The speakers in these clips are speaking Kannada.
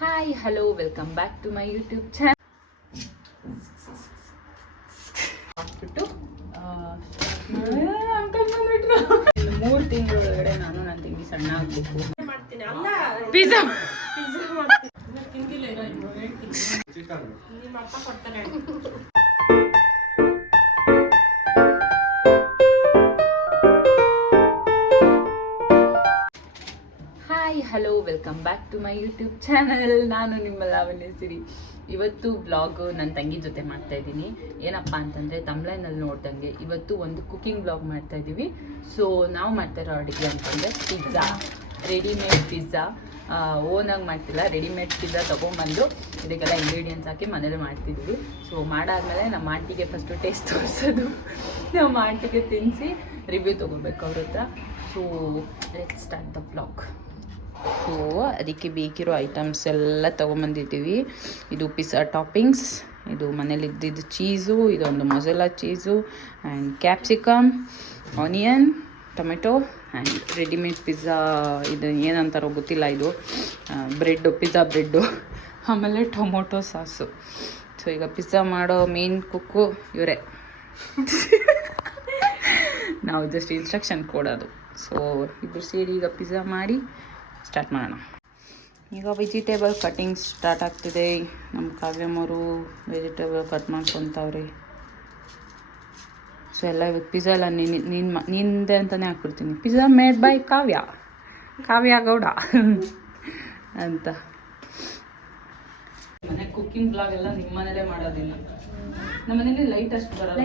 Hi hello welcome back to my YouTube channel. ಹಾಕ್ಬಿಟ್ಟು ಅಂಕಲ್ ಬಂದ್ಬಿಟ್ರು. 3 ತಿಂಗಳ ಒಳಗಡೆ ನಾನು ನನ್ನ ತಂಗಿ ಸಣ್ಣ ಆಗ್ಬೇಕು. Pizza hi hello welcome back to my YouTube channel. ನಾನು ನಿಮ್ಮ ಲಾವಣ್ಯ ಸಿರಿ. ಇವತ್ತು ವ್ಲಾಗ್ ನನ್ನ ತಂಗಿ ಜೊತೆ ಮಾಡ್ತಾ ಇದ್ದೀನಿ. ಏನಪ್ಪ ಅಂತಂದರೆ ತಮ್ಲೈನಲ್ಲಿ ನೋಡ್ದಂಗೆ ಇವತ್ತು ಒಂದು ಕುಕಿಂಗ್ ವ್ಲಾಗ್ ಮಾಡ್ತಾ ಇದ್ದೀವಿ. ಸೊ ನಾವು ಮಾಡ್ತಾ ಇರೋ ಅಡುಗೆ ಅಂತಂದರೆ ಪಿಜ್ಜಾ, ರೆಡಿಮೇಡ್ ಪಿಜ್ಜಾ. ಓನಾಗಿ ಮಾಡ್ತಿಲ್ಲ, ರೆಡಿಮೇಡ್ ಪಿಜ್ಜಾ ತೊಗೊಂಬಂದು ಇದಕ್ಕೆಲ್ಲ ಇಂಗ್ರೀಡಿಯೆಂಟ್ಸ್ ಹಾಕಿ ಮನೇಲಿ ಮಾಡ್ತಿದ್ದೀವಿ. ಸೊ ಮಾಡಾದ್ಮೇಲೆ ನಮ್ಮ ಆಂಟಿಗೆ ಫಸ್ಟು ಟೇಸ್ಟ್ ತೋರಿಸೋದು, ನಮ್ಮ ಆಂಟಿಗೆ ತಿನ್ನಿಸಿ ರಿವ್ಯೂ ತೊಗೋಬೇಕು ಅವ್ರ ಹತ್ರ. So let's start the vlog. So ಅದಕ್ಕೆ ಬೇಕಿರೋ ಐಟಮ್ಸ್ ಎಲ್ಲ ತೊಗೊಂಬಂದಿದ್ದೀವಿ. ಇದು ಪಿಜ್ಜಾ ಟಾಪಿಂಗ್ಸ್, ಇದು ಮನೇಲಿ ಇದ್ದಿದ್ದು ಚೀಸು, ಇದೊಂದು mozzarella cheese and capsicum, onion, tomato and readymade pizza. ಇದು ಏನಂತಾರೋ ಗೊತ್ತಿಲ್ಲ, ಇದು ಬ್ರೆಡ್ಡು, ಪಿಜ್ಜಾ ಬ್ರೆಡ್ಡು, ಆಮೇಲೆ ಟೊಮೊಟೊ ಸಾಸು. ಸೊ ಈಗ ಪಿಜ್ಜಾ ಮಾಡೋ ಮೇನ್ ಕುಕ್ಕು ಇವರೇ. ನಾವು ಜಸ್ಟ್ ಇನ್ಸ್ಟ್ರಕ್ಷನ್ ಕೊಡೋದು. ಸೊ ಇಬ್ಬರು ಸೇರಿ ಈಗ ಪಿಜ್ಜಾ ಮಾಡಿ ಸ್ಟಾರ್ಟ್ ಮಾಡೋಣ. ಈಗ ವೆಜಿಟೇಬಲ್ ಕಟ್ಟಿಂಗ್ ಸ್ಟಾರ್ಟ್ ಆಗ್ತಿದೆ. ನಮ್ಮ ಕಾವ್ಯಮ್ಮವರು ವೆಜಿಟೇಬಲ್ ಕಟ್ ಮಾಡ್ಕೊತಾವ್ರಿ. ಸೊ ಎಲ್ಲ ಇವತ್ತು ಪಿಜ್ಜಾ ಎಲ್ಲ ನಿಂದೆ ಅಂತಲೇ ಹಾಕ್ಬಿಡ್ತೀನಿ. ಪಿಜ್ಜಾ ಮೇಡ್ ಬೈ ಕಾವ್ಯ ಗೌಡ ಅಂತ. ಮನೆ ಕುಕ್ಕಿಂಗ್ ಬ್ಲಾಗ್ ಎಲ್ಲ ನಿಮ್ಮ ಮನೇಲೇ ಮಾಡೋದಿಲ್ಲ, ನಮ್ಮ ಮನೇಲಿ ಲೈಟ್ ಅಷ್ಟು ಬರಲ್ಲ.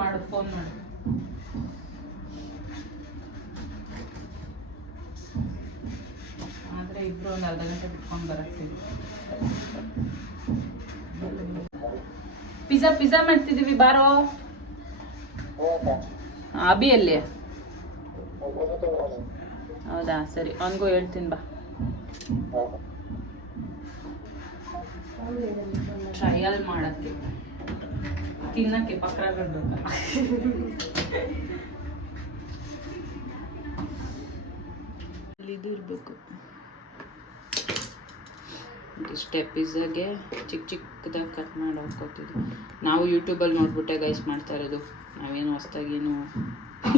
ಮಾಡು ಫೋನ್ ಮಾಡು. ಆದರೆ ಇಬ್ಬರು ಒಂದು ಅರ್ಧ ಗಂಟೆ ಬಿಟ್ಕೊಂಡು ಬರಾಕ್ತೀವಿ. ಪಿಜ್ಜಾ ಮಾಡ್ತಿದ್ದೀವಿ, ಬಾರೋ. ಅಬಿಯಲ್ಲಿ ಹೌದಾ, ಸರಿ, ಅವನಿಗೂ ಹೇಳ್ತೀನಿ ಬಾ. ಟ್ರಯಲ್ ಮಾಡಕ್ಕೆ, ತಿನ್ನಕ್ಕೆ ಪಕ್ರಾಗಡ್ಬೇಕು. ಇದು ಇರಬೇಕು ಇಷ್ಟೇ. ಪಿಜ್ಜಾಗೆ ಚಿಕ್ಕದಾಗಿ ಕಟ್ ಮಾಡಿ ಹಾಕ್ಕೊತಿದ್ವಿ. ನಾವು ಯೂಟ್ಯೂಬಲ್ಲಿ ನೋಡ್ಬಿಟ್ಟೆ ಗೈಸ್ ಮಾಡ್ತಾ ಇರೋದು, ನಾವೇನು ಹೊಸ್ದಾಗೇನು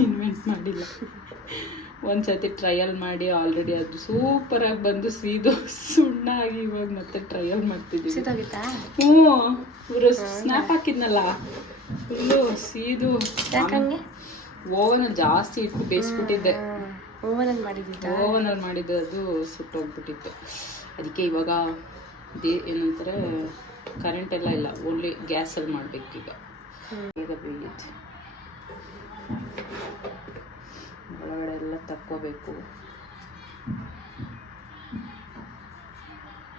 ಇನ್ವೆಂಟ್ ಮಾಡಿಲ್ಲ. ಒಂದು ಸರ್ತಿ ಟ್ರಯಲ್ ಮಾಡಿ ಆಲ್ರೆಡಿ ಅದು ಸೂಪರಾಗಿ ಬಂದು ಸೀದು ಸುಣ್ಣ ಆಗಿ ಇವಾಗ ಮತ್ತೆ ಟ್ರಯಲ್ ಮಾಡ್ತಿದ್ದೀವಿ. ಇವರು ಸ್ನ್ಯಾಪ್ ಹಾಕಿದ್ನಲ್ಲ ಫುಲ್ಲು ಸೀದು. ಓವನಲ್ಲಿ ಜಾಸ್ತಿ ಇಟ್ಟು ಬೇಯಿಸ್ಬಿಟ್ಟಿದ್ದೆ. ಓವನಲ್ಲಿ ಮಾಡಿದ್ದು ಅದು ಸುಟ್ಟೋಗ್ಬಿಟ್ಟಿತ್ತು. ಅದಕ್ಕೆ ಇವಾಗ ಏನಂತಾರೆ, ಕರೆಂಟ್ ಎಲ್ಲ ಇಲ್ಲ, ಓನ್ಲಿ ಗ್ಯಾಸಲ್ಲಿ ಮಾಡಬೇಕು. ಈಗ ಬೇಗ ಬೇಯುತ್ತೆ. ಒಳಗಡೆ ಎಲ್ಲ ತಕ್ಕೋಬೇಕು.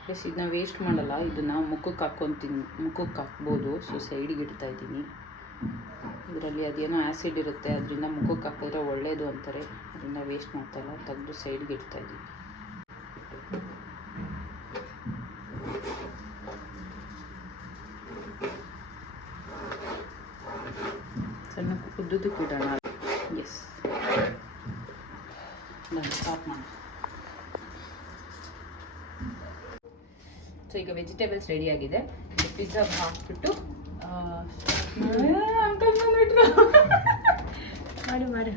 ಪ್ಲಸ್ ಇದನ್ನ ವೇಸ್ಟ್ ಮಾಡಲ್ಲ, ಇದನ್ನು ಮುಖಕ್ಕೆ ಹಾಕ್ಬೋದು. ಸೊ ಸೈಡಿಗೆ ಇಡ್ತಾ ಇದ್ದೀನಿ. ಇದರಲ್ಲಿ ಅದೇನೋ ಆ್ಯಸಿಡ್ ಇರುತ್ತೆ, ಅದರಿಂದ ಮುಖಕ್ಕೆ ಹಾಕಿದ್ರೆ ಒಳ್ಳೆಯದು ಅಂತಾರೆ. ಅದರಿಂದ ವೇಸ್ಟ್ ಮಾಡ್ತಾಯಿಲ್ಲ, ತೆಗೆದು ಸೈಡ್ಗೆ ಇಡ್ತಾ ಇದ್ದೀನಿ. ಸಣ್ಣ ಉದ್ದುದಕ್ಕೆ ಇಡೋಣ. ಎಸ್, ನಾನು ಸ್ಟಾರ್ಟ್ ಮಾಡೋಣ. ಸೊ ಈಗ ವೆಜಿಟೇಬಲ್ಸ್ ರೆಡಿ ಆಗಿದೆ. ಪಿಜ್ಜಾ ಹಾಕ್ಬಿಟ್ಟು ಅಂಕಲ್ ಬಂದ್ಬಿಟ್ರು. ಮಾಡು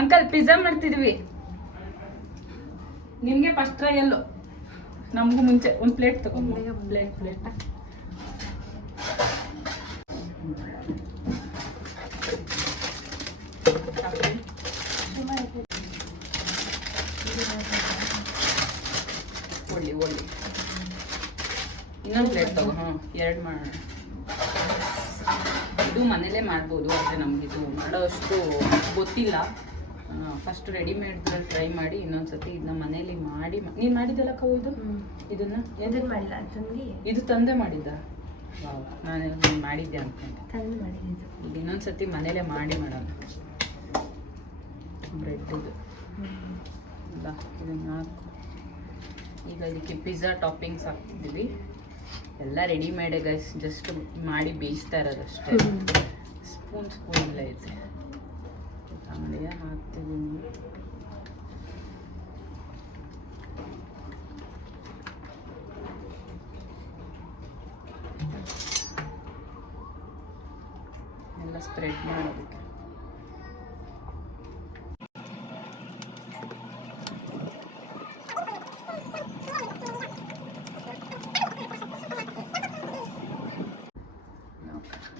ಅಂಕಲ್, ಪಿಜ್ಜಾ ಮಾಡ್ತಿದ್ವಿ. ನಿಮಗೆ ಫಸ್ಟ್ ಟ್ರಯಲ್ಲು, ನಮಗೂ ಮುಂಚೆ ಒಂದು ಪ್ಲೇಟ್ ತಗೊಂಡು ಪ್ಲೇಟ್ ಒಳ್ಳೆ ಇನ್ನೊಂದು ಪ್ಲೇಟ್ ತಗೋ. 2 ಮಾಡೋಣ. ಇದು ಮನೇಲೇ ಮಾಡ್ಬೋದು, ಆದರೆ ನಮಗಿದು ಮಾಡೋಷ್ಟು ಗೊತ್ತಿಲ್ಲ. ಫಸ್ಟ್ ರೆಡಿಮೇಡ್ರಲ್ಲಿ ಟ್ರೈ ಮಾಡಿ ಇನ್ನೊಂದು ಸತಿ ಇದನ್ನ ಮನೇಲಿ ಮಾಡಿ. ನೀನು ಮಾಡಿದ್ದಲ್ಲ ಕವು ಇದನ್ನು ಮಾಡಿಲ್ಲ ತಂದು, ಇದು ತಂದೆ ಮಾಡಿದ್ದ. ನಾನು ಮಾಡಿದ್ದೆ ಅನ್ಕೊಂಡು ತಂದು ಮಾಡಿದ್ದು. ಈಗ ಇನ್ನೊಂದು ಸತಿ ಮನೇಲೇ ಮಾಡೋಣ. ಬ್ರೆಡ್ ಇದು ಇಲ್ಲ, ಇದನ್ನು ಹಾಕು. ಈಗ ಇದಕ್ಕೆ ಪಿಜ್ಜಾ ಟಾಪಿಂಗ್ಸ್ ಹಾಕ್ತಿದ್ದೀವಿ. ಎಲ್ಲ ರೆಡಿಮೇಡೆ ಗೈಸ್, ಜಸ್ಟ್ ಮಾಡಿ ಬೇಯಿಸ್ತಾ ಇರೋದಷ್ಟೇ. ಸ್ಪೂನ್ ಎಲ್ಲ ಐತೆ. ಆಮೇಲೆ ಹಾಕ್ತಿದ್ದೀನಿ. ಸ್ಪ್ರೆಡ್ ಮಾಡೋದಕ್ಕೆ.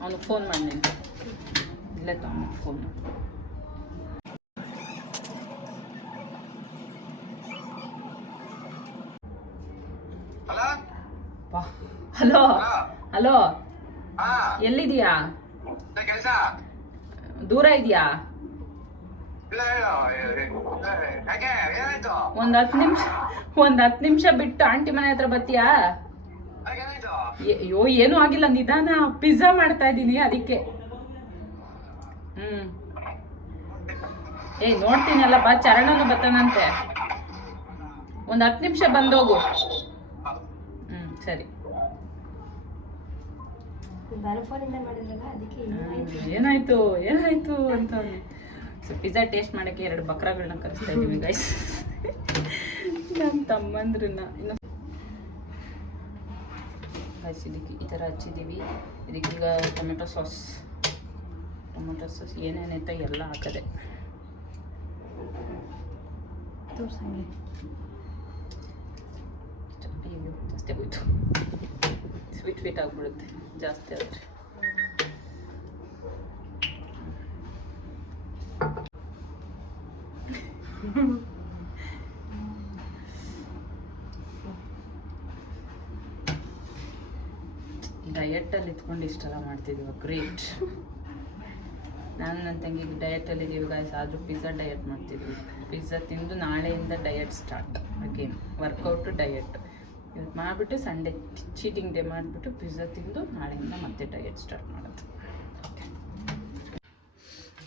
ಅವನು ಫೋನ್ ಮಾಡಿ ನಿಂಗೆ ಇಲ್ಲೇ ತಗೊಂಡು ಫೋನು. Hello hello, ಎಲ್ಲಿದೀಯಾ? ದೂರ ಇದೆಯಾ? ಒಂದ್ 10 ನಿಮಿಷ ಬಿಟ್ಟು ಆಂಟಿ ಮನೆ ಹತ್ರ ಬರ್ತೀಯಾ? ಅಯ್ಯೋ ಏನೂ ಆಗಿಲ್ಲ, ನಿಧಾನ. ಪಿಜ್ಜಾ ಮಾಡ್ತಾ ಇದ್ದೀನಿ ಅದಕ್ಕೆ. ನೋಡ್ತೀನಿ ಅಲ್ಲ, ಬಾ. ಚರಣನು ಬರ್ತಾನಂತೆ. ಒಂದ್ 10 ನಿಮಿಷ ಬಂದೋಗು. ಸರಿ. ಏನಾಯ್ತು ಏನಾಯ್ತು ಅಂತ. ಸೊ ಪಿಜ್ಜಾ ಟೇಸ್ಟ್ ಮಾಡಕ್ಕೆ 2 ಬಕ್ರಾಗಳನ್ನ ಕರೆಸ್ತಾ ಇದೀವಿ ಗೈಸ್, ನಮ್ಮ ತಮ್ಮಂದ್ರನ್ನ. ಇನ್ನು ಗೈಸ್ ಇದಕ್ಕೆ ಈ ಥರ ಹಚ್ಚಿದ್ದೀವಿ. ಇದಕ್ಕೀಗ ಟೊಮೆಟೊ ಸಾಸ್ ಏನೇನೈತೆ ಎಲ್ಲ ಹಾಕದೆ. ಜಾಸ್ತಿ ಆಗೋಯ್ತು, ಸ್ವೀಟ್ ಆಗಿಬಿಡುತ್ತೆ ಜಾಸ್ತಿ ಆದರೆ. ಡಯಟಲ್ಲಿ ಇತ್ಕೊಂಡು ಇಷ್ಟೆಲ್ಲ ಮಾಡ್ತಿದ್ದೀವಿ. ಗ್ರೇಟ್. ನಾನು ನನ್ನ ತಂಗಿಗೆ ಡಯಟಲ್ಲಿ ಇದ್ದೀವಿ ಗಾಯ್ಸ್, ಆದರೂ ಪಿಜ್ಜಾ ಡಯಟ್ ಮಾಡ್ತಿದ್ವಿ. ಪಿಜ್ಜಾ ತಿಂದು ನಾಳೆಯಿಂದ diet start again. Workout diet ಇವತ್ತು ಮಾಡಿಬಿಟ್ಟು ಸಂಡೇ ಚೀಟಿಂಗ್ ಡೇ ಮಾಡಿಬಿಟ್ಟು ಪಿಜ್ಜಾ ತಿಂದು ನಾಳೆಯಿಂದ ಮತ್ತೆ ಡಯಟ್ ಸ್ಟಾರ್ಟ್ ಮಾಡೋದು.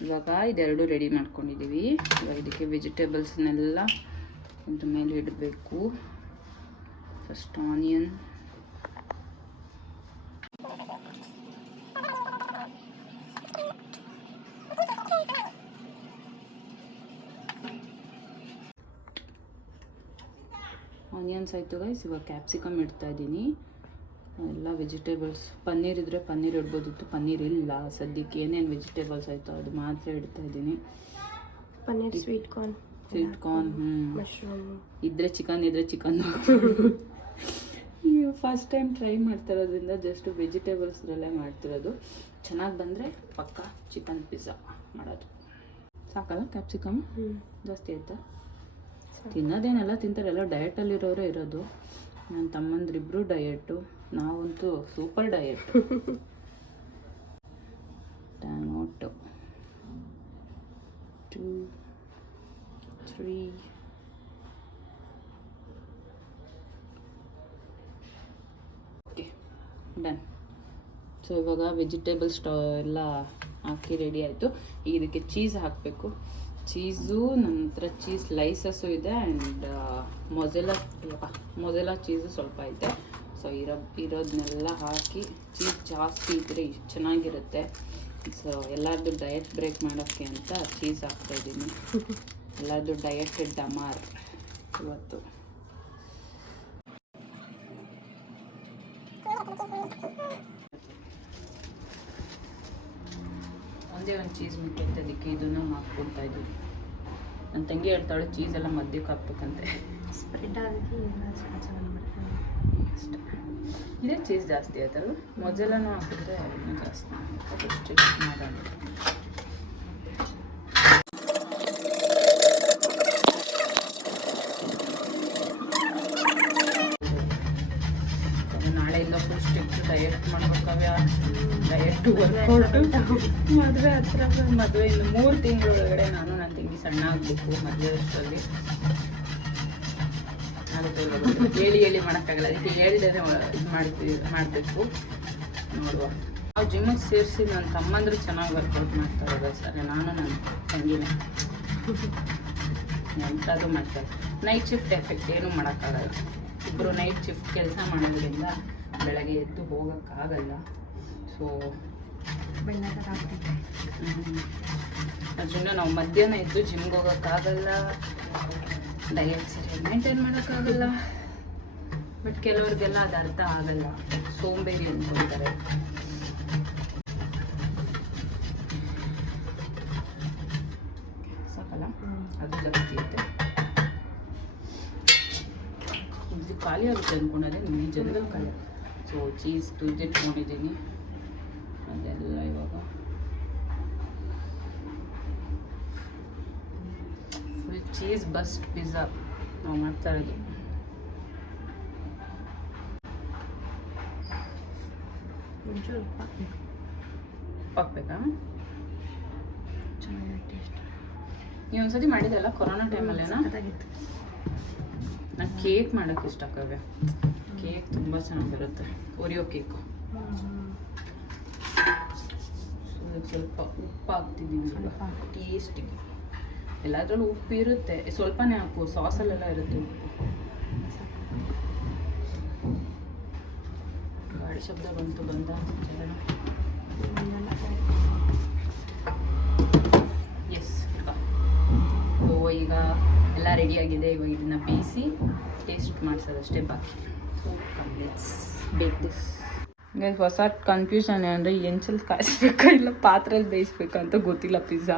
ಇವಾಗ ಇದೆರಡು ರೆಡಿ ಮಾಡ್ಕೊಂಡಿದ್ದೀವಿ. ಇವಾಗ ಇದಕ್ಕೆ ವೆಜಿಟೇಬಲ್ಸ್ನೆಲ್ಲ ಇದ್ರ ಮೇಲೆ ಇಡಬೇಕು. ಫಸ್ಟ್ ಆನಿಯನ್, ಆನಿಯನ್ಸ್ ಆಯಿತು ಗೈಸ್. ಇವಾಗ ಕ್ಯಾಪ್ಸಿಕಮ್ ಇಡ್ತಾ ಇದ್ದೀನಿ. ಎಲ್ಲ ವೆಜಿಟೇಬಲ್ಸ್, ಪನ್ನೀರ್ ಇದ್ದರೆ ಪನ್ನೀರ್ ಇಡ್ಬೋದಿತ್ತು, ಪನ್ನೀರ್ ಇಲ್ಲ ಸದ್ಯಕ್ಕೆ. ಏನೇನು ವೆಜಿಟೇಬಲ್ಸ್ ಆಯಿತು ಅದು ಮಾತ್ರ ಇಡ್ತಾ ಇದ್ದೀನಿ. ಪನ್ನೀರ್, ಸ್ವೀಟ್ ಕಾರ್ನ್, ಮಶ್ರೂಮ್ ಇದ್ದರೆ ಚಿಕನ್ ಫಸ್ಟ್ ಟೈಮ್ ಟ್ರೈ ಮಾಡ್ತಾ ಇರೋದ್ರಿಂದ ಜಸ್ಟ್ ವೆಜಿಟೇಬಲ್ಸ್ರಲ್ಲೇ ಮಾಡ್ತಿರೋದು. ಚೆನ್ನಾಗಿ ಬಂದರೆ ಪಕ್ಕ ಚಿಕನ್ ಪಿಜ್ಜಾ ಮಾಡೋದು. ಸಾಕಲ್ಲ ಕ್ಯಾಪ್ಸಿಕಮ್? ಜಾಸ್ತಿ ಆಯ್ತಾ? ತಿನ್ನೋದೇನೆಲ್ಲ ತಿಂತಾರೆ, ಎಲ್ಲ ಡಯಟಲ್ಲಿರೋರೇ ಇರೋದು. ನನ್ನ ತಮ್ಮಂದ್ರಿಬ್ರು ಡಯಟು, ನಾವಂತೂ super diet. Tomato 2 3 okay done. So ಇವಾಗ ವೆಜಿಟೇಬಲ್ಸ್ ಎಲ್ಲ ಹಾಕಿ ರೆಡಿ ಆಯಿತು. ಈಗ ಇದಕ್ಕೆ ಚೀಸ್ ಹಾಕಬೇಕು. ಚೀಸು ನನ್ನ ಹತ್ರ ಚೀಸ್ ಸ್ಲೈಸಸ್ಸು ಇದೆ ಆ್ಯಂಡ್ ಮೊಜೆಲಾ ಚೀಸು ಸ್ವಲ್ಪ ಇದೆ. ಸೊ ಇರೋದನ್ನೆಲ್ಲ ಹಾಕಿ, ಚೀಸ್ ಜಾಸ್ತಿ ಇದ್ದರೆ ಚೆನ್ನಾಗಿರುತ್ತೆ. ಸೊ ಎಲ್ಲರದ್ದು ಡಯಟ್ ಬ್ರೇಕ್ ಮಾಡೋಕ್ಕೆ ಅಂತ ಚೀಸ್ ಹಾಕ್ತಾಯಿದ್ದೀನಿ. ಎಲ್ಲರದ್ದು ಡಯಟ್ ಡಮಾರ್ ಇವತ್ತು. ಒಂದೇ ಒಂದು ಚೀಸ್ ಮಿಕ್ಕಿತ್ತು, ಅದಕ್ಕೆ ಇದನ್ನು ಹಾಕ್ಕೊಳ್ತಾ ಇದ್ದೀವಿ. ನನ್ನ ತಂಗಿ ಹೇಳ್ತಾಳೆ ಚೀಸ್ ಎಲ್ಲ ಮಧ್ಯಕ್ಕೆ ಹಾಕ್ಬೇಕಂತೆ. ಸ್ಪ್ರೆಡ್ ಆಗಿ ಅಷ್ಟೇ. ಇದೇ ಚೀಸ್ ಜಾಸ್ತಿ ಆಯ್ತಲ್ಲ, ಮೊಜೆಲನೂ ಹಾಕಿದ್ರೆ ಇನ್ನೂ ಜಾಸ್ತಿ ಮಾಡೋಣ. ನಾಳೆಯಿಂದ ಫುಲ್ ಸ್ಟ್ರಿಕ್ಟ್ ಡಯಟ್ ಮಾಡ್ಬೇಕವ್ಯ. ಡಯಟು, ವರ್ಕೌಟು, ಮದುವೆ ಹತ್ರ. ಮದುವೆ ಇನ್ನು 3 ತಿಂಗಳ ಒಳಗಡೆ ನಾನು ನನ್ನ ತಂಗಿ ಸಣ್ಣ ಆಗಬೇಕು. ಮದುವೆ ವರ್ಷದಲ್ಲಿ ಹೇಳಿ ಮಾಡೋಕ್ಕಾಗಲ್ಲ, ಅದಕ್ಕೆ ಹೇಳಿದ್ರೆ ಇದು ಮಾಡಬೇಕು. ನೋಡುವ. ನಾವು ಜಿಮ್ಮಿಗೆ ಸೇರಿಸಿ ನನ್ನ ತಮ್ಮಂದ್ರು ಚೆನ್ನಾಗಿ ವರ್ಕೌಟ್ ಮಾಡ್ತಾ ಇರೋದು ಸರ್. ನಾನು ನನ್ನ ತಂಗಿನೇ ಎಂಥದ್ದು ಮಾಡ್ತಾರೆ. ನೈಟ್ ಶಿಫ್ಟ್ ಎಫೆಕ್ಟ್ ಏನೂ ಮಾಡೋಕ್ಕಾಗಲ್ಲ. ಇಬ್ಬರು ನೈಟ್ ಶಿಫ್ಟ್ ಕೆಲಸ ಮಾಡೋದ್ರಿಂದ ಬೆಳಗ್ಗೆ ಎದ್ದು ಹೋಗೋಕ್ಕಾಗಲ್ಲ. ಸೊ ಅದರಿಂದ ನಾವು ಮಧ್ಯಾಹ್ನ ಎದ್ದು ಜಿಮ್ಗೆ ಹೋಗೋಕ್ಕಾಗಲ್ಲ, ಡಯಟ್ ಸರಿಯಾಗಿ ಮೇಂಟೈನ್ ಮಾಡೋಕ್ಕಾಗಲ್ಲ. ಬಟ್ ಕೆಲವ್ರಿಗೆಲ್ಲ ಅದು ಅರ್ಥ ಆಗಲ್ಲ, ಸೋಂಬೇರಿ ಅಂದ್ಕೊಳ್ತಾರೆ. ಹಾಕಲ್ಲ, ಅದು ಜಾಸ್ತಿ ಇರುತ್ತೆ. ಇದು ಖಾಲಿ ಆಗುತ್ತೆ ಅಂದ್ಕೊಂಡೆ, ನಿಮ್ಮ ಜನರಲ್ ಖಾಲಿ. ಸೊ ಚೀಸ್ ತುರಿದಿಟ್ಕೊಂಡಿದ್ದೀನಿ, ಅದೆಲ್ಲ ಇವಾಗ ಫುಲ್ ಚೀಸ್ ಬಸ್ಟ್ ಪಿಜ್ಜಾ ನಾವು ಮಾಡ್ತಾ ಇರೋದು. ಒಂಚೂರು ಹಾಕ್ಬೇಕಾ? ಚೆನ್ನಾಗಿ ಟೇಸ್ಟ್ ನೀವು ಒಂದ್ಸತಿ ಮಾಡಿದ್ರಲ್ಲ ಕೊರೋನಾ ಟೈಮಲ್ಲೇನಾ? ಅದಾಗಿತ್ತು. ನಾನು ಕೇಕ್ ಮಾಡೋಕ್ಕೆ ಇಷ್ಟ ಕವ್ಯ. ಕೇಕ್ ತುಂಬ ಚೆನ್ನಾಗಿ ಬರುತ್ತೆ, ಓರಿಯೋ ಕೇಕು. ಸ್ವಲ್ಪ ಉಪ್ಪು ಹಾಕ್ತಿದ್ದೀವಿ, ಸ್ವಲ್ಪ ಟೇಸ್ಟಿಗೆ. ಎಲ್ಲದರಲ್ಲೂ ಉಪ್ಪು ಇರುತ್ತೆ, ಸ್ವಲ್ಪನೇ ಹಾಕು, ಸಾಸಲ್ಲೆಲ್ಲ ಇರುತ್ತೆ ಉಪ್ಪು. ಗಾಡಿ ಶಬ್ದ ಬಂದ ಚಲನ. ಎಸ್, ಓ ಈಗ ಎಲ್ಲ ರೆಡಿಯಾಗಿದೆ. ಇವಾಗ ಇದನ್ನು ಬೇಯಿಸಿ ಟೇಸ್ಟ್ ಮಾಡಿಸೋದಷ್ಟೇ ಬಾಕಿ. ಬೇಕ್ ದಿಸ್. ಈಗ ಹೊಸ ಕನ್ಫ್ಯೂಷನ್ ಅಂದರೆ ಎಂಚಲ್ಲಿ ಕಾಯಿಸ್ಬೇಕಾ ಇಲ್ಲ ಪಾತ್ರೆಯಲ್ಲಿ ಬೇಯಿಸ್ಬೇಕಂತ ಗೊತ್ತಿಲ್ಲ ಪಿಜ್ಜಾ.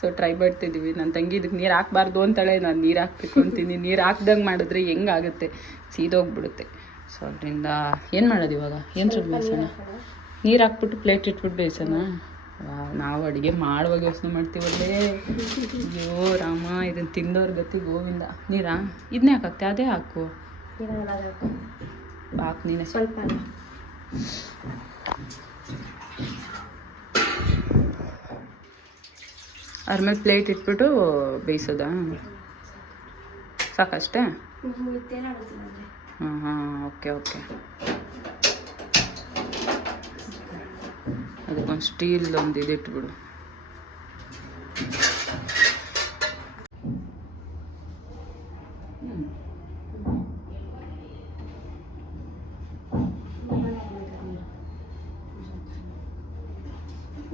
ಸೊ ಟ್ರೈ ಮಾಡ್ತಿದ್ದೀವಿ. ನನ್ನ ತಂಗಿ ಇದಕ್ಕೆ ನೀರು ಹಾಕ್ಬಾರ್ದು ಅಂತಾಳೆ, ನಾನು ನೀರು ಹಾಕ್ಬೇಕು ಅಂತೀನಿ. ನೀರು ಹಾಕ್ದಂಗೆ ಮಾಡಿದ್ರೆ ಹೆಂಗಾಗುತ್ತೆ, ಸೀದೋಗ್ಬಿಡುತ್ತೆ. ಸೊ ಅದರಿಂದ ಏನು ಮಾಡೋದು ಇವಾಗ? ಏನು ಬೇಯಿಸೋಣ? ನೀರು ಹಾಕ್ಬಿಟ್ಟು ಪ್ಲೇಟ್ ಇಟ್ಬಿಟ್ಟು ಬೇಯಿಸೋಣ. ನಾವು ಅಡುಗೆ ಮಾಡುವಾಗ ಯೋಚನೆ ಮಾಡ್ತೀವಲ್ಲೇ. ಅಯ್ಯೋ ರಾಮ, ಇದನ್ನು ತಿಂದವ್ರ ಗತಿ ಗೋವಿಂದ. ನೀರಾ ಇದನ್ನೇ ಹಾಕಾಕ್ತೆ? ಅದೇ ಹಾಕು, ಹಾಕು ನೀನೆ ಸ್ವಲ್ಪ. ಅದ್ರ ಮೇಲೆ ಪ್ಲೇಟ್ ಇಟ್ಬಿಟ್ಟು ಬೇಯಿಸೋದಾ? ಸಾಕಷ್ಟೇ? ಹಾಂ ಹಾಂ, ಓಕೆ ಓಕೆ. ಅದಕ್ಕೊಂದು ಸ್ಟೀಲ್ದೊಂದು ಇದಿಟ್ಬಿಡು.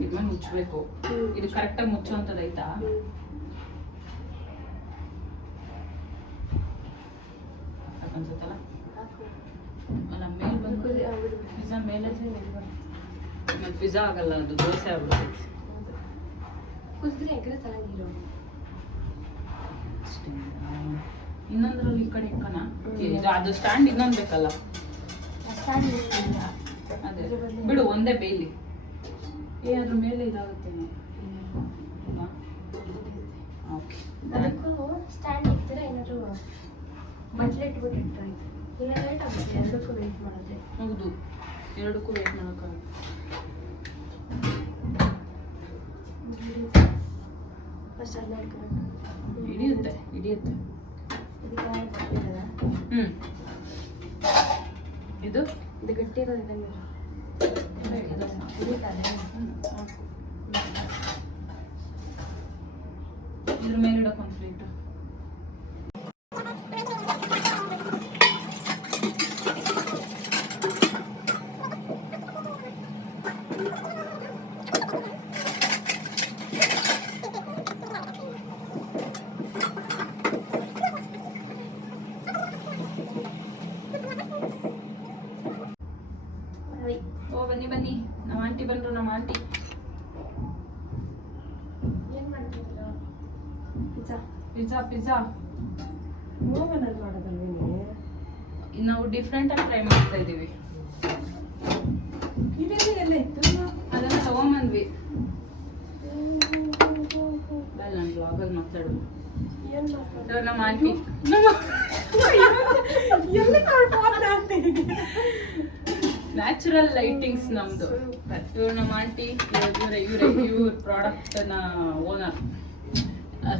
ಇದನ್ನ ಮುಚ್ಚಬೇಕು. ಇದು ಕರೆಕ್ಟಾಗಿ ಮುಚ್ಚುವಂಥದ್ದೈತಾ? ಅನ್ಸುತ್ತಲ್ಲ. ಅಲ್ಲ ಮೇಲೆ ಬಂದು ಪಿಜ್ಜಾ ಮೇಲೆ ಮತ್ತೆ ಪಿಜ್ಜಾ ಆಗಲ್ಲ, ಅದು ದೋಸೆ ಆಗ್ಬಿಡುತ್ತೆ. ಇನ್ನೊಂದ್ರಲ್ಲಿ ಈ ಕಡೆ ಇಕ್ಕನ ಅದು ಸ್ಟ್ಯಾಂಡ್ ಇನ್ನೊಂದು ಬೇಕಲ್ಲ? ಅದೇ ಬಿಡು, ಒಂದೇ ಬೇಯ್ಲಿ. ಅದ್ರ ಮೇಲೆ ಇದಾಗುತ್ತೆ. ಓಕೆ, ಸ್ಟ್ಯಾಂಡ್ ಇರ್ತೀರ ಏನಾದ್ರು ಬಟ್ಲೆ ಇಟ್ಬಿಟ್ಟು ಇಲ್ಲ ಲೇಟ್ ಆಗುತ್ತೆ. ಎರಡಕ್ಕೂ ವೇಟ್ ಮಾಡಿದ್ರೆ. ಹೌದು, ಎರಡಕ್ಕೂ ವೇಟ್ ಮಾಡೋಕ್ಕಾಗುತ್ತೆ. ಫಸ್ಟ್ ಅದು ನೋಡ್ಕೋಬೇಕು. ಹಿಡಿಯುತ್ತೆ ಹಿಡಿಯುತ್ತೆ. ಇದು ಇದು ಗಟ್ಟಿ ಇರೋದಿದೆ. ಇದ್ರ ಮೇಲೆ ಇಡೋಕೆ ಒಂದು ಪ್ಲೇಟು. ಓ ಬನ್ನಿ ಬನ್ನಿ, ನಮ್ಮ ಆಂಟಿ ಬಂದರು. ನಮ್ಮ ಆಂಟಿ ಏನು ಮಾಡ್ತಿದ್ದೀರಾ? ಪಿಜ್ಜಾ ಪಿಜ್ಜಾ ಪಿಜ್ಜಾ ಓವನಲ್ಲಿ ಮಾಡೋದಲ್ವೇನೆ? ನಾವು ಡಿಫ್ರೆಂಟಾಗಿ ಟ್ರೈ ಮಾಡ್ತಾ ಇದ್ದೀವಿ. ಇದೆಲ್ಲ ಎಲ್ಲ ಇತ್ತು, ಅದನ್ನು ತಗೊಂಬಂದ್ವಿ. ನಾನು ಬ್ಲಾಗಲ್ಲಿ ಮಾತಾಡು. ಏನು ಮಾಡ್ತಾರೆ ನಮ್ಮ ಆಂಟಿ ನ್ಯಾಚುರಲ್ ಲೈಟಿಂಗ್ಸ್ ನಮ್ದು. ಇವ್ರು ನಮ್ಮ ಆಂಟಿ, ಇವ್ರ ಪ್ರಾಡಕ್ಟ್ನ ಓನರ್.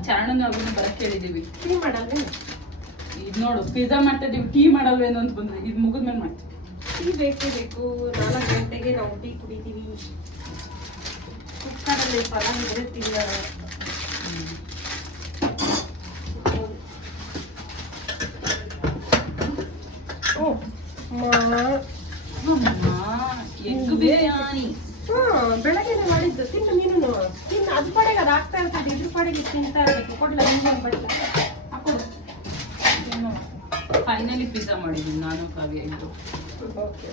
ಚಾಣನ ಅವ್ರನ್ನ ಬರಕ್ಕೆ ಹೇಳಿದೀವಿ. ಟೀ ಮಾಡಲ್ಲ? ಇದು ನೋಡು, ಪಿಜ್ಜಾ ಮಾಡ್ತಾ ಇದೀವಿ, ಟೀ ಮಾಡಲ್ವೇನೋ ಅಂತ ಬಂದ್ರೆ ಇದು ಮುಗಿದ್ಮೇಲೆ ಮಾಡ್ತೀವಿ. ಟೀ ಬೇಕೇ ಬೇಕು. 4 ಗಂಟೆಗೆ ನಾವು ಟೀ ಕುಡಿತೀವಿ. ಕುಕ್ಕರಲ್ಲಿ ಫಲ ಇದ್ರೆ ತಿನ್ನ. ಎಗ್ ಬಿರಿಯಾನಿ ಬೆಳಗ್ಗೆನೆ ಮಾಡಿದ್ದು. ತಿನ್ನು ನೀನು, ತಿನ್ನು. ಅದು ಪಡೆಗೆ ಅದು ಆಗ್ತಾ ಇರ್ತದೆ, ಇದ್ರ ಪಡೆಗೆ ತಿಂತಾ ಇರ್ಬೇಕು. ಕೊಡ್ಲ ಇಂಜಿನ್ ಬಡ್ಲ ಹಾಕೊಡು. ಫೈನಲಿ ಪಿಜ್ಜಾ ಮಾಡಿದ್ದೀನಿ ನಾನು, ಕಾವ್ಯ ಇದ್ದು. ಓಕೆ,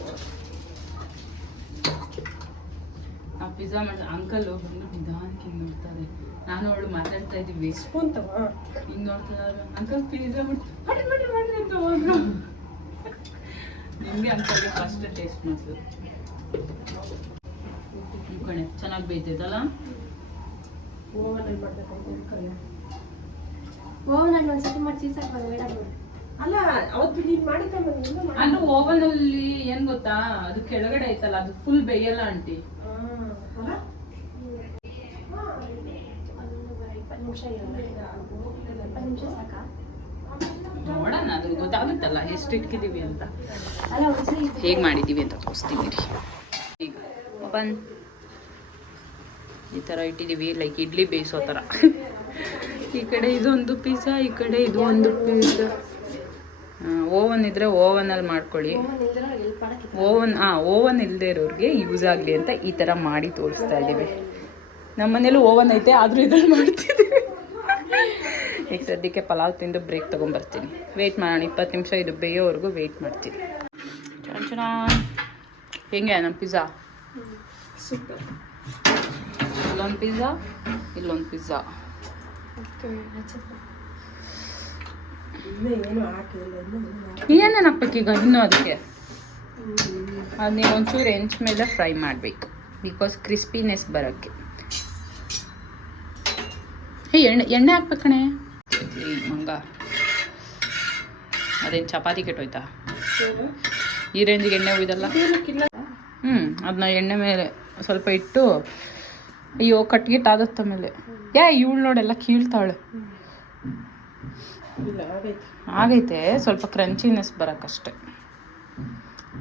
ನಾವು ಪಿಜ್ಜಾ ಮಾಡ ಅಂಕಲ್ ಬಂದು ನಿಧಾನಕ್ಕೆ ಹಿಂಗೆ ನೋಡ್ತಾರೆ. ನಾನು ಅವಳು ಮಾತಾಡ್ತಾ ಇದೀವಿ, ಸ್ಪೂನ್ ತಗೋ. ಹಿಂಗೆ ನೋಡ್ತಾರೆ. ಅಂಕಲ್ ಪಿಜ್ಜಾ ಮಾಡ್ರಿ ಅಂತ ಹೋದ್ರು. ನಿಮಗೆ ಅಂಕಲ್ಗೆ ಫಸ್ಟ್ ಟೇಸ್ಟ್ ಮಾಡಿದ್ರು ಕಣೆ. ಚೆನ್ನಾಗಿ ಬೇಯ್ತೈತಲ್ಲ. ಓವನಲ್ಲಿ ಮಾಡ್ಬೇಕಂತ ಓವನಲ್ಲಿ ಒಂದ್ಸತಿ ಮಾಡಿ ಚೀಸ್ ಹಾಕೋದು ಬೇಡ ಬಿಡು. ಅಲ್ಲ ಅವತ್ತು ನೀನು ಮಾಡಿದ್ದಮ್ಮ ಅಂದ್ರೆ ಓವನ್ ಅಲ್ಲಿ ಏನ್ ಗೊತ್ತಾ, ಅದು ಕೆಳಗಡೆ ಐತಲ್ಲ, ಅದು ಫುಲ್ ಬೇಯಲ್ಲ ಆಂಟಿ. ಒಂದು 20 ನಿಮಿಷ ಇರೋಲ್ಲ. 20 ನಿಮಿಷ ಸಾಕಾ? ನೋಡೋಣ, ಅದು ಗೊತ್ತಾಗುತ್ತಲ್ಲ ಎಷ್ಟು ಇಟ್ಕಿದೀವಿ ಅಂತ, ಅಲ್ಲ ಒಂದ್ಸರಿ ಹೇಗೆ ಮಾಡಿದೀವಿ ಅಂತ ತೋರಿಸ್ತೀವಿ ರೀ. ಈಗ ಓಪನ್ ಈ ಥರ ಇಟ್ಟಿದ್ದೀವಿ, ಲೈಕ್ ಇಡ್ಲಿ ಬೇಯಿಸೋ ಥರ. ಈ ಕಡೆ ಇದೊಂದು ಪಿಜ್ಜಾ, ಈ ಕಡೆ ಇದು ಒಂದು ಪಿಜ್ಜಾ. ಓವನ್ ಇದ್ರೆ ಓವನಲ್ಲಿ ಮಾಡ್ಕೊಳ್ಳಿ. ಓವನ್ ಇಲ್ಲದೆ ಇರೋರಿಗೆ ಯೂಸ್ ಆಗಲಿ ಅಂತ ಈ ಥರ ಮಾಡಿ ತೋರಿಸ್ತಾ ಇದ್ದೀವಿ. ನಮ್ಮ ಮನೇಲೂ ಓವನ್ ಐತೆ, ಆದರೂ ಇದ್ರಲ್ಲಿ ಮಾಡ್ತಿದ್ದೀವಿ. ಈಗ ಸದ್ಯಕ್ಕೆ ಪಲಾವ್ ತಿಂದು ಬ್ರೇಕ್ ತೊಗೊಂಬರ್ತೀನಿ. ವೆಯ್ಟ್ ಮಾಡೋಣ 20 ನಿಮಿಷ, ಇದು ಬೇಯೋವರೆಗೂ ವೆಯ್ಟ್ ಮಾಡ್ತೀನಿ. ಚೆನ್ನಾಗಿ ಹೆಂಗೆ ನಮ್ಮ ಪಿಜ್ಜಾ? ಸೂಪರ್. ಇಲ್ಲೊಂದು ಪಿಜ್ಜಾ, ಇಲ್ಲೊಂದು ಪಿಜ್ಜಾ. ಏನು ಹಾಕಿಲ್ಲ. ಏನೇನು ಹಾಕ್ಬೇಕೀಗ ಇನ್ನೂ ಅದಕ್ಕೆ? ಅದು ನೀವು ಒಂಚೂರು ಹೆಂಚ್ ಮೇಲೆ ಫ್ರೈ ಮಾಡಬೇಕು, ಬಿಕಾಸ್ ಕ್ರಿಸ್ಪಿನೆಸ್ ಬರೋಕ್ಕೆ. ಎಣ್ಣೆ ಹಾಕ್ಬೇಕಣೆ. ಮಂಗ ಅದೇನು ಚಪಾತಿ ಕೆಟ್ಟೋಯ್ತಾ? ಈ ರೇಂಜಿಗೆ ಎಣ್ಣೆ ಹೋಯ್ದಲ್ಲ. ಅದನ್ನ ಎಣ್ಣೆ ಮೇಲೆ ಸ್ವಲ್ಪ ಇಟ್ಟು, ಅಯ್ಯೋ ಕಟ್ಗಿಟ್ಟಾಗತ್ತ ಮೇಲೆ. ಇವಳು ನೋಡೆಲ್ಲ ಕೀಳ್ತಾಳೆ. ಆಗೈತೆ, ಸ್ವಲ್ಪ ಕ್ರಂಚಿನೆಸ್ ಬರೋಕ್ಕಷ್ಟೆ.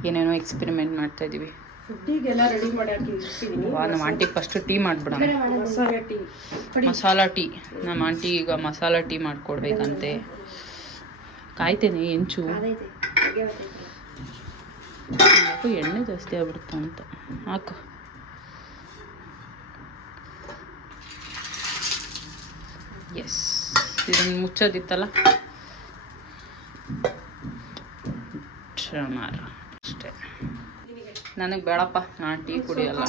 ಏನೇನೋ ಎಕ್ಸ್ಪೆರಿಮೆಂಟ್ ಮಾಡ್ತಾ ಇದ್ದೀವಿ. ಫುಡ್ಡಿಗೆಲ್ಲ ರೆಡಿ ಮಾಡಿ ಇಟ್ಟಿದ್ದೀನಿ. ನಮ್ಮ ಆಂಟಿಗೆ ಫಸ್ಟ್ ಟೀ ಮಾಡಿಬಿಡೋಣ. Masala tea, masala tea. ನಮ್ಮ ಆಂಟಿ ಈಗ ಮಸಾಲಾ ಟೀ ಮಾಡಿಕೊಡ್ಬೇಕಂತೆ. ಕಾಯ್ತೇನೆ ಹೆಂಚು. ಯಾಕೋ ಎಣ್ಣೆ ಜಾಸ್ತಿ ಆಗ್ಬಿಡ್ತು ಅಂತ. ಹಾಕು. ಎಸ್, ಇದನ್ನು ಮುಚ್ಚೋದಿತ್ತಲ್ಲ, ಅಷ್ಟೇ. ನನಗೆ ಬೇಡಪ್ಪ, ನಾನು ಟೀ ಕುಡಿಯಲ್ಲ.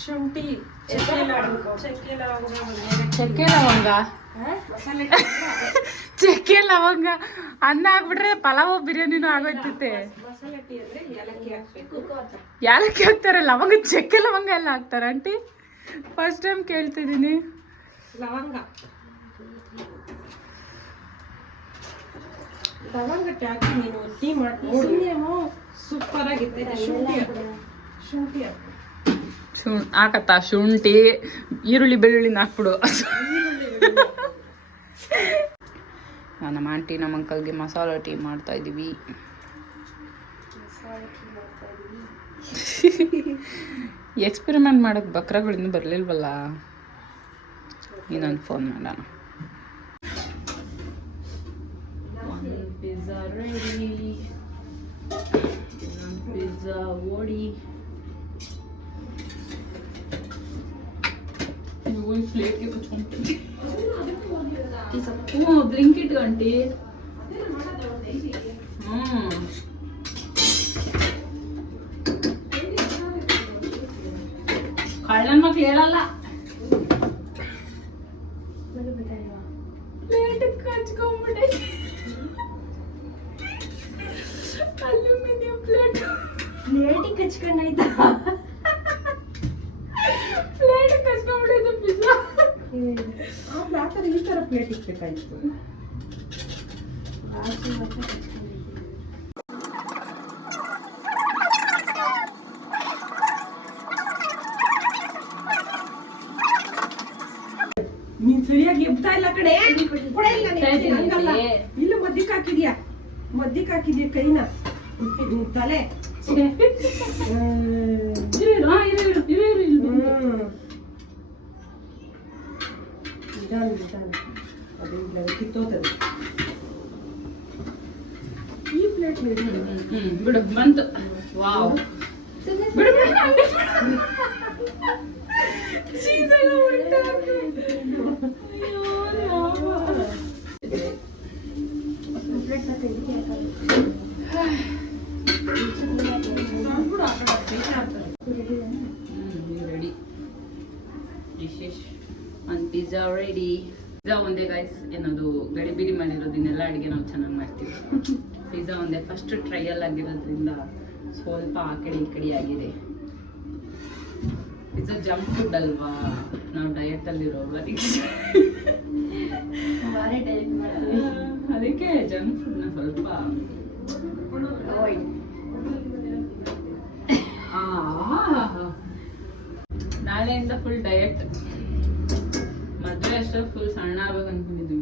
ಶುಂಠಿ, ಚಕ್ಕೆ ಲವಂಗ, ಚಕ್ಕೆ ಲವಂಗ, ಚಕ್ಕೆ ಲವಂಗ ಅನ್ನ ಹಾಕ್ಬಿಟ್ರೆ ಪಲಾವ್ ಬಿರಿಯಾನಿನೂ ಆಗೋಯ್ತೈತೆ. ಮಸಾಲೆ ಟೀ ಅಂದ್ರೆ ಏಲಕ್ಕಿ ಹಾಕ್ಬೇಕು. ಯಾಲಕ್ಕಿ ಹಾಕ್ತಾರೆ, ಲವಂಗ ಚಕ್ಕೆ ಲವಂಗ ಎಲ್ಲ ಹಾಕ್ತಾರೆ ಆಂಟಿ? First time ಕೇಳ್ತಿದ್ದೀನಿ. ಲವಂಗ ಹಾಕಿ ನೀನು ಟೀ ಮಾಡಿ ಸೂಪರ್ ಆಗಿರ್ತೈತೆ. ಶುಂಠಿ ಹಾಕತ್ತಾ ಶುಂಠಿ, ಈರುಳ್ಳಿ ಬೆಳ್ಳುಳ್ಳಿನ ಹಾಕ್ಬಿಡು. ನಮ್ಮ ಆಂಟಿ ನಮ್ಮ ಅಂಕಲ್ಗೆ ಮಸಾಲ ಟೀ ಮಾಡ್ತಾ ಇದ್ದೀವಿ. ಎಕ್ಸ್ಪೆರಿಮೆಂಟ್ ಮಾಡೋಕ್ಕೆ ಬಕ್ರಗಳು ಇನ್ನೂ ಬರಲಿಲ್ವಲ್ಲ. ಇನ್ನೊಂದು ಫೋನ್ ಮಾಡೋಣ. ಪಿಜ್ಜಾ ರೆಡಿ, ಪಿಜ್ಜಾ ಓಡಿ. ಪ್ಲೇಟ್ಗೆ ಕುಚ್ಕೊಂಡ್ಬಿಟ್ಟು ಬ್ಲಿಂಕಿಟ್ ಗಂಟಿ. ಕಳ್ಳನ ಮಕ್ಳು ಹೇಳಲ್ಲ. ಪ್ಲೇಟ್ ಕಚ್ಕೊಂಡ್ಬಿಟ್ಟೈತಿ. ಅಲ್ಯೂಮಿನಿಯಂ ಪ್ಲೇಟಿಗೆ ಕಚ್ಕೊಂಡಾಯ್ತಾ? Plate ಕಚ್ಕೊಂಡ್ಬಿಟ್ಟೈತೆ pizza. ಆತರ ಈ ತರ ಪ್ಲೇಟ್ ಇಕ್ಬೇಕಾಯ್ತು. ನೀನ್ ಸರಿಯಾಗಿ ಎಬ್ತಾ ಇಲ್ಲ ಕಡೆ. ಇಲ್ಲ ಮದ್ದಿಕ್ ಹಾಕಿದ್ಯಾ, ಕೈನ ತಲೆ. ಕಿತ್ತೋತದೆ ಈ ಪ್ಲೇಟ್. ಬಿಡು ಬಂತು. ವಾವ್, ಬಿಡು ರೆಡಿ. ಪಿಜ್ಜಾ ಒಂದೇ ಗಾಯ್ಸ್, ಏನದು ಗಡಿಬಿಡಿ ಮಾಡಿರೋದನ್ನೆಲ್ಲ ಅಡುಗೆ ನಾವು ಚೆನ್ನಾಗಿ ಮಾಡ್ತೀವಿ. ಪಿಜ್ಜಾ ಒಂದೇ ಫಸ್ಟ್ ಟ್ರಯಲ್ ಆಗಿರೋದ್ರಿಂದ ಸ್ವಲ್ಪ ಆ ಕಡೆ ಈ ಕಡೆ ಆಗಿದೆ. ಪಿಜ್ಜಾ ಜಂಕ್ ಫುಡ್ ಅಲ್ವಾ, ನಾವು ಡಯಟಲ್ಲಿರೋರು, ಅದಕ್ಕೆ ಜಂಕ್ ಫುಡ್ನ ಸ್ವಲ್ಪ ನಾಳೆಯಿಂದ ಫುಲ್ ಡಯಟ್. ಮದುವೆ ಅಷ್ಟೇ ಫುಲ್ ಸಣ್ಣ ಆಗ್ಬೇಕು ಅನ್ಕೊಂಡಿದ್ವಿ.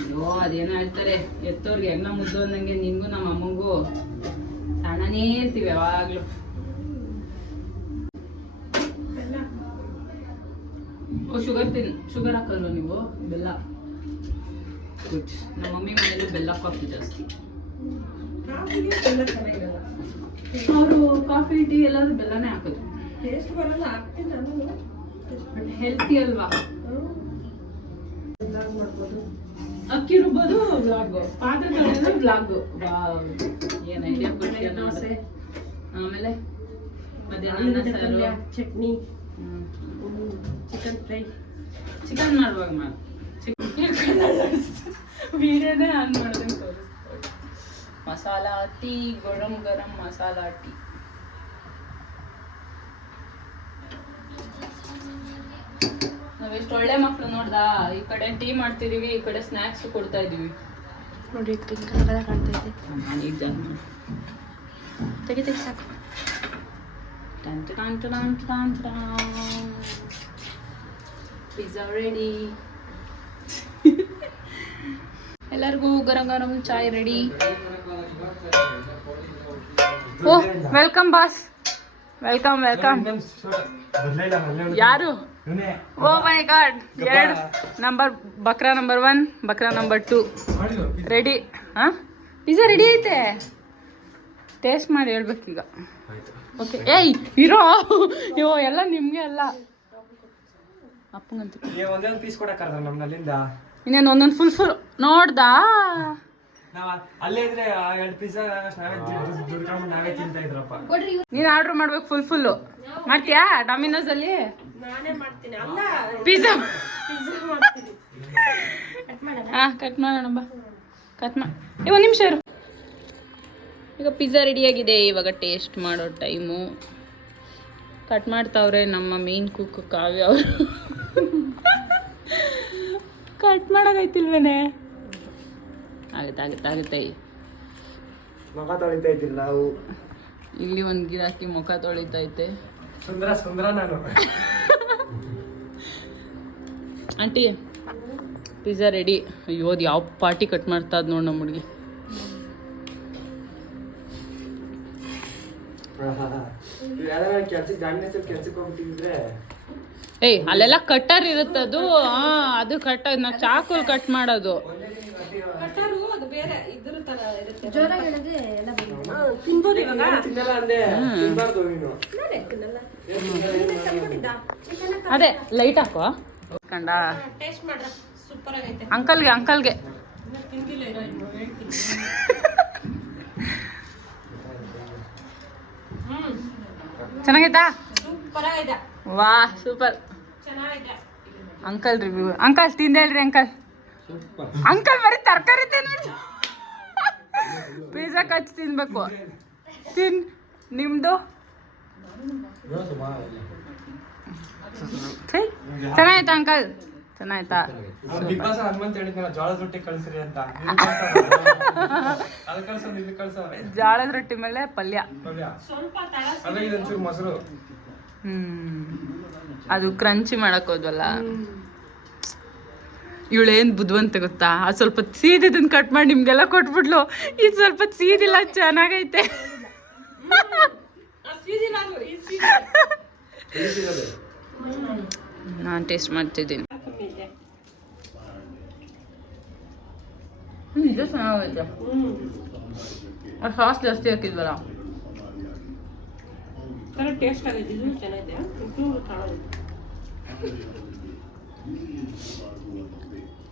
ಅಯ್ಯೋ ಅದೇನೋ ಹೇಳ್ತಾರೆ, ಎತ್ತೋರ್ಗೆ ಹೆಣ್ಣ ಮುದ್ದು ಅಂದಂಗೆ ನಿನ್ಗೂ ನಮ್ಮ ಅಮ್ಮಂಗೂ ಸಣ್ಣನೇ ಇರ್ತೀವಿ ಯಾವಾಗ್ಲೂ. ಶುಗರ್ ಹಾಕಲ್ವ ನೀವು? ಬೆಲ್ಲ. ಗುಡ್. ನಮ್ಮ ಮಮ್ಮಿ ಮನೇಲಿ ಬೆಲ್ಲ ಕಾಫಿ ಜಾಸ್ತಿ. ಅವರು ಕಾಫಿ ಟೀ ಎಲ್ಲಾದ್ರೂ ಬೆಲ್ಲನೇ ಹಾಕೋದು. ಬಟ್ ಹೆಲ್ತಿ ಅಲ್ವಾ? ಅಕ್ಕಿ ರುಬ್ಬೋದು ಬ್ಲಾಗ್, ಪಾತ್ರೆ ತೊಳೆಯೋದು ಬ್ಲಾಗ್. ಏನ್ ಐಡಿಯಾ ಕೊಡ್ತೀಯ? ಆಮೇಲೆ ಮಧ್ಯಾಹ್ನ ಸಾರು, ಚಟ್ನಿ, ಚಿಕನ್ ಫ್ರೈ. ಚಿಕನ್ ಮಾಡುವಾಗ ವಿಡಿಯೋನೇ ಆನ್ ಮಾಡೋದಕ್ಕೆ ತೋರಿಸ್ತಾರೆ. ಮಸಾಲಾ ಟೀ, ಗರಂ ಗರಂ ಮಸಾಲಾ ಟೀ. ನಾವೆಷ್ಟು ಒಳ್ಳೆ ಮಕ್ಳು ನೋಡ್ದಾ, ಈ ಕಡೆ ಟೀ ಮಾಡ್ತಿದೀವಿ, ಈ ಕಡೆ ಸ್ನ್ಯಾಕ್ಸ್ ಕೊಡ್ತಾ ಇದೀವಿ. ನೋಡಿ ಕಲರ್ ಕಾಣ್ತಾ ಇದೆ. ಈಗ ಜಾಗ ತೆಗಿ ಸಾಕು. Pizza ready. ಎಲ್ಲರಿಗೂ ಗರಂ ಗರಂ ಚಾಯ್ ready. Oh welcome boss, welcome welcome. ಯಾರು? Oh my god. 2 ನಂಬರ್ ಬಕ್ರಾ ನಂಬರ್ 1, ಬಕ್ರಾ ನಂಬರ್ 2 ರೆಡಿ. ಹಾಂ, ಪಿಜ್ಜಾ ರೆಡಿ ಐತೆ, ಟೇಸ್ಟ್ ಮಾಡಿ ಹೇಳ್ಬೇಕೀಗ. ಓಕೆ. ಏಯ್ ಇರೋ, ಅಯ್ಯೋ ಎಲ್ಲ ನಿಮಗೆ ಅಲ್ಲ, ಅಪ್ಪಂಗಂತ. ಒಂದೊಂದು ಪೀಸ್ ಕೊಡಕ್ಕಾರ್ದ ನಮ್ಮಲ್ಲಿಂದ. ಇನ್ನೇನು ಒಂದೊಂದು ಫುಲ್ ನೋಡ್ದಾ? ನಾವು ಅಲ್ಲೇ ಇದ್ರೆ 2 ಪೀಸ್ ನಾವೇ ದುಡ್ಕೊಂಡು ನಾವೇ ತಿಂತಾ ಇದ್ರಪ್ಪ. ನೀನು ಆರ್ಡರ್ ಮಾಡ್ಬೇಕು ಫುಲ್ಲು. ಮಾಡ್ತೀಯಾ ಡಾಮಿನೋಸ್ ಅಲ್ಲಿ? ನಾನೇ ಮಾಡ್ತೀನಿ. ಅಲ್ಲ, ಪಿಜ್ಜಾ ಮಾಡ್ತೀನಿ. ಹಾಂ ಕಟ್ ಮಾಡೋಣ ಬಾ, ಕಟ್ ಮಾಡಿ. ಒಂದು ನಿಮಿಷ ಇರು. ಈಗ ಪಿಜ್ಜಾ ರೆಡಿಯಾಗಿದೆ, ಇವಾಗ ಟೇಸ್ಟ್ ಮಾಡೋ ಟೈಮು. ಕಟ್ ಮಾಡ್ತಾವ್ರೆ ನಮ್ಮ ಮೇನ್ ಕುಕ್ ಕಾವ್ಯ ಅವರು. ಕಟ್ ಮಾಡೋಕೈತಿಲ್ವೇನೆ? ಆಗುತ್ತೆ. ಮುಖ ತೊಳಿತಾ ಇದ್ದೀರಿ ನಾವು. ಇಲ್ಲಿ ಒಂದು ಗಿರಾಕಿ ಮುಖ ತೊಳಿತೈತೆ. ಸುಂದರ ನಾನು. Aunty pizza ready. ಅಯ್ಯೋ ಅದು ಯಾವ ಪಾರ್ಟಿ ಕಟ್ ಮಾಡ್ತಾ ಇದ್ ನೋಡಿ ನಮ್ಮ ಹುಡುಗಿ. ಕೆಲ್ಸಕ್ಕೆ ಹೋಗ್ಬಿಟ್ಟಿದ್ರೆ ಏಯ್ ಅಲ್ಲೆಲ್ಲ ಕಟ್ಟರ್ ಇರುತ್ತೆ, ಅದು ಕಟ್, ನಾವು ಚಾಕುಲ್ ಕಟ್ ಮಾಡೋದು. ಕಟ್ಟರು ಅದು ಬೇರೆ ಇದ್ರ ತರ ಇರುತ್ತೆ. ಜೋರಾಗಿ ಹೇಳಿದ್ರೆ ಎಲ್ಲ ಬಂದಿದೆ. ತಿನ್ಬೋದು ಇವಾಗ. ತಿನ್ನಲ್ಲ ಅಂದೆ, ತಿನ್ಬಾರ್ದು ನೀನು. ನಾನೇ ತಿನ್ನಲ್ಲ. ಅದೇ ಲೈಟ್ ಹಾಕೋ ಕಂಡ. ಟೇಸ್ಟ್ ಮಾಡ್ರ, ಸೂಪರ್ ಆಗೈತೆ. ಅಂಕಲ್ಗೆ ತಿಂದಿಲ್ಲ ಇರೋ, ಇನ್ನು ಹೇಳ್ತೀನಿ. ಚೆನ್ನಾಗೈತಾ? ಸೂಪರ್ ಆಗೈತೆ. ವಾ ಸೂಪರ್, ಚೆನ್ನಾಗೈತೆ. Uncle review. ಅಂಕಲ್ ತಿಂದೇಳ್ರಿ ಅಂಕಲ್ ಬರೀ ತರಕಾರಿ ತಿನ್ಬಿಟ್ಟು ಪಿಜ್ಜಾ ಕಚ್ಚಿ ತಿನ್ಬೇಕು. ನಿಮ್ದು ಚೆನ್ನಾಯ್ತಾ ಅಂಕಲ್? ಚೆನ್ನಾಯ್ತಾ? ಬಿಗ್ ಬಾಸ್ ಹನುಮಂತ ಹೇಳಿದ್ನಲ್ಲ ಜೋಳದ ರೊಟ್ಟಿ ಕಳಿಸ್ರಿ ಅಂತ. ಅದು ಕಳ್ಸೋದು ಇಲ್ಲಿ ಕಳ್ಸೋರೆ. ಜೋಳದ ರೊಟ್ಟಿ ಮೇಲೆ ಪಲ್ಯ, ಸ್ವಲ್ಪ ತಳ ಅದ್ರಲ್ಲಿ ಇದೊಂಚೂರು ಮೊಸರು. ಅದು ಕ್ರಂಚಿ ಮಾಡಕ್ ಹೋದ್ವಲ್ಲ. ಇವಳೇನು ಬುದ್ಧಿವಂತ ಗೊತ್ತಾ, ಅದು ಸ್ವಲ್ಪ ಸೀದಿದ್ದನ್ನು ಕಟ್ ಮಾಡಿ ನಿಮ್ಗೆಲ್ಲ ಕೊಟ್ಬಿಡ್ಲು. ಇದು ಸ್ವಲ್ಪ ಸೀದಿಲ್ಲ, ಚೆನ್ನಾಗೈತೆ. ನಾನು ಟೇಸ್ಟ್ ಮಾಡ್ತಿದ್ದೀನಿ. ನಿಜ ಚೆನ್ನಾಗೈತೆ. ಅದು ಸಾಸ್ ಜಾಸ್ತಿ ಹಾಕಿದ್ವಲ್ಲ, ಟೇಸ್ಟ್ ಆಗೈತೆ. ಇದು ಚೆನ್ನಾಗಿದೆ.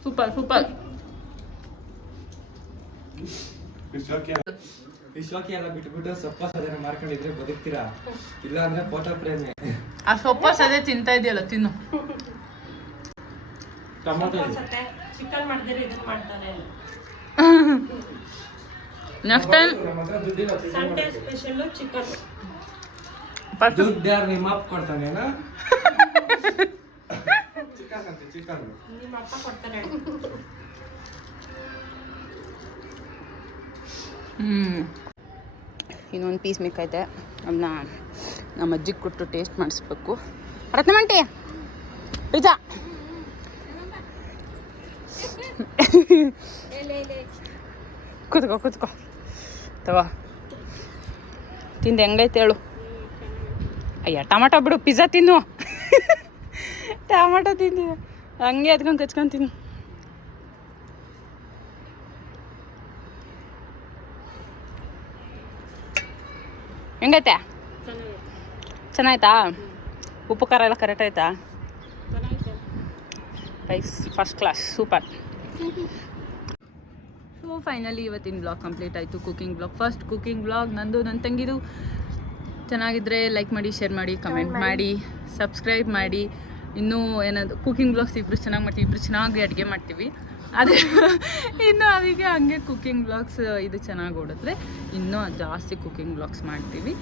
ಸೂಪರ್. ಈ ಶೋಕಿ ಎಲ್ಲ ಬಿಟ್ಬಿಟ್ಟು ಸೊಪ್ಪ ಸದನ ಮಾಡ್ಕೊಂಡಿದ್ರೆ ಬದುಕ್ತೀರಾ, ಇಲ್ಲ ಅಂದ್ರೆ ಫೋಟೋ ಪ್ರೇಮಿ. ಆ ಸೊಪ್ಪ ಸದೇ ತಿಂತಾ ಇದೆಯಲ್ಲ, ತಿನ್ನು. ಟೊಮೊಟೊ ಚಿಕನ್ ಮಾಡಿದ್ರೆ ಇದನ್ನ ಮಾಡ್ತಾರೆ. ನೆಕ್ಸ್ಟ್ ಟೈಮ್ ನಮ್ಮ ಹತ್ರ ದುಡ್ಡಿಲ್ಲ, ಸಂಡೇ ಸ್ಪೆಷಲ್ ಚಿಕನ್. ದುಡ್ಡು ಯಾರು ನಿಮ್ಮ ಅಪ್ಪ ಕೊಡ್ತಾನೇನ? ಚಿಕನ್ ಅಂತ ಚಿಕನ್ ನಿಮ್ಮ ಅಪ್ಪ ಕೊಡ್ತಾರೆ. ಇನ್ನೊಂದು ಪೀಸ್ ಮಿಕ್ಕೈತೆ, ಅದನ್ನ ನಮ್ಮ ಅಜ್ಜಿಗೆ ಕೊಟ್ಟು ಟೇಸ್ಟ್ ಮಾಡಿಸ್ಬೇಕು. ರತ್ನಮಂಟಿ ಪಿಜ್ಜಾ ಕೂತ್ಕೋ ತಗೋ, ತಿಂದು ಹೆಂಗೈತೆ ಹೇಳು. ಅಯ್ಯ ಟಮಾಟೊ ಬಿಡು, ಪಿಜ್ಜಾ ತಿನ್ನು. ಟಮಾಟೊ ತಿಂದು ಹಂಗೆ ಎತ್ಕೊಂಡು ಕಚ್ಕೊಂಡು ತಿನ್ನು. ಹೆಂಗೈತೆ? ಚೆನ್ನಾಯ್ತಾ? ಉಪ್ಪು ಖಾರ ಎಲ್ಲ ಕರೆಕ್ಟ್ ಆಯ್ತಾ? Rice first class, super. So finally ಇವತ್ತಿನ ಬ್ಲಾಗ್ ಕಂಪ್ಲೀಟ್ ಆಯಿತು. Cooking blog, first cooking blog ನಂದು, ನನ್ನ ತಂಗಿದು. ಚೆನ್ನಾಗಿದ್ದರೆ ಲೈಕ್ ಮಾಡಿ, ಶೇರ್ ಮಾಡಿ, ಕಮೆಂಟ್ ಮಾಡಿ, ಸಬ್ಸ್ಕ್ರೈಬ್ ಮಾಡಿ. ಇನ್ನೂ ಏನಾದ್ರು ಕುಕಿಂಗ್ ಬ್ಲಾಗ್ಸ್ ಇಬ್ಬರು ಚೆನ್ನಾಗಿ ಮಾಡ್ತೀವಿ, ಇಬ್ಬರು ಚೆನ್ನಾಗಿ ಅಡುಗೆ ಮಾಡ್ತೀವಿ. ಅದೇ ಇನ್ನು ಅದಕ್ಕೆ ಹಂಗೆ ಕುಕಿಂಗ್ ಬ್ಲಾಗ್ಸ್ ಇದು ಚೆನ್ನಾಗಿ ಓಡಿದ್ರೆ ಇನ್ನೂ ಜಾಸ್ತಿ ಕುಕಿಂಗ್ ಬ್ಲಾಗ್ಸ್ ಮಾಡ್ತೀವಿ.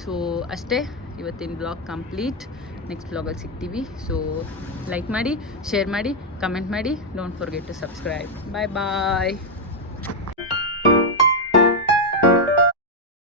ಸೊ ಅಷ್ಟೇ, ಇವತ್ತಿನ ಬ್ಲಾಗ್ ಕಂಪ್ಲೀಟ್. ನೆಕ್ಸ್ಟ್ ಬ್ಲಾಗಲ್ಲಿ ಸಿಗ್ತೀವಿ. ಸೊ ಲೈಕ್ ಮಾಡಿ, ಶೇರ್ ಮಾಡಿ, ಕಮೆಂಟ್ ಮಾಡಿ. Don't forget to subscribe. Bye bye.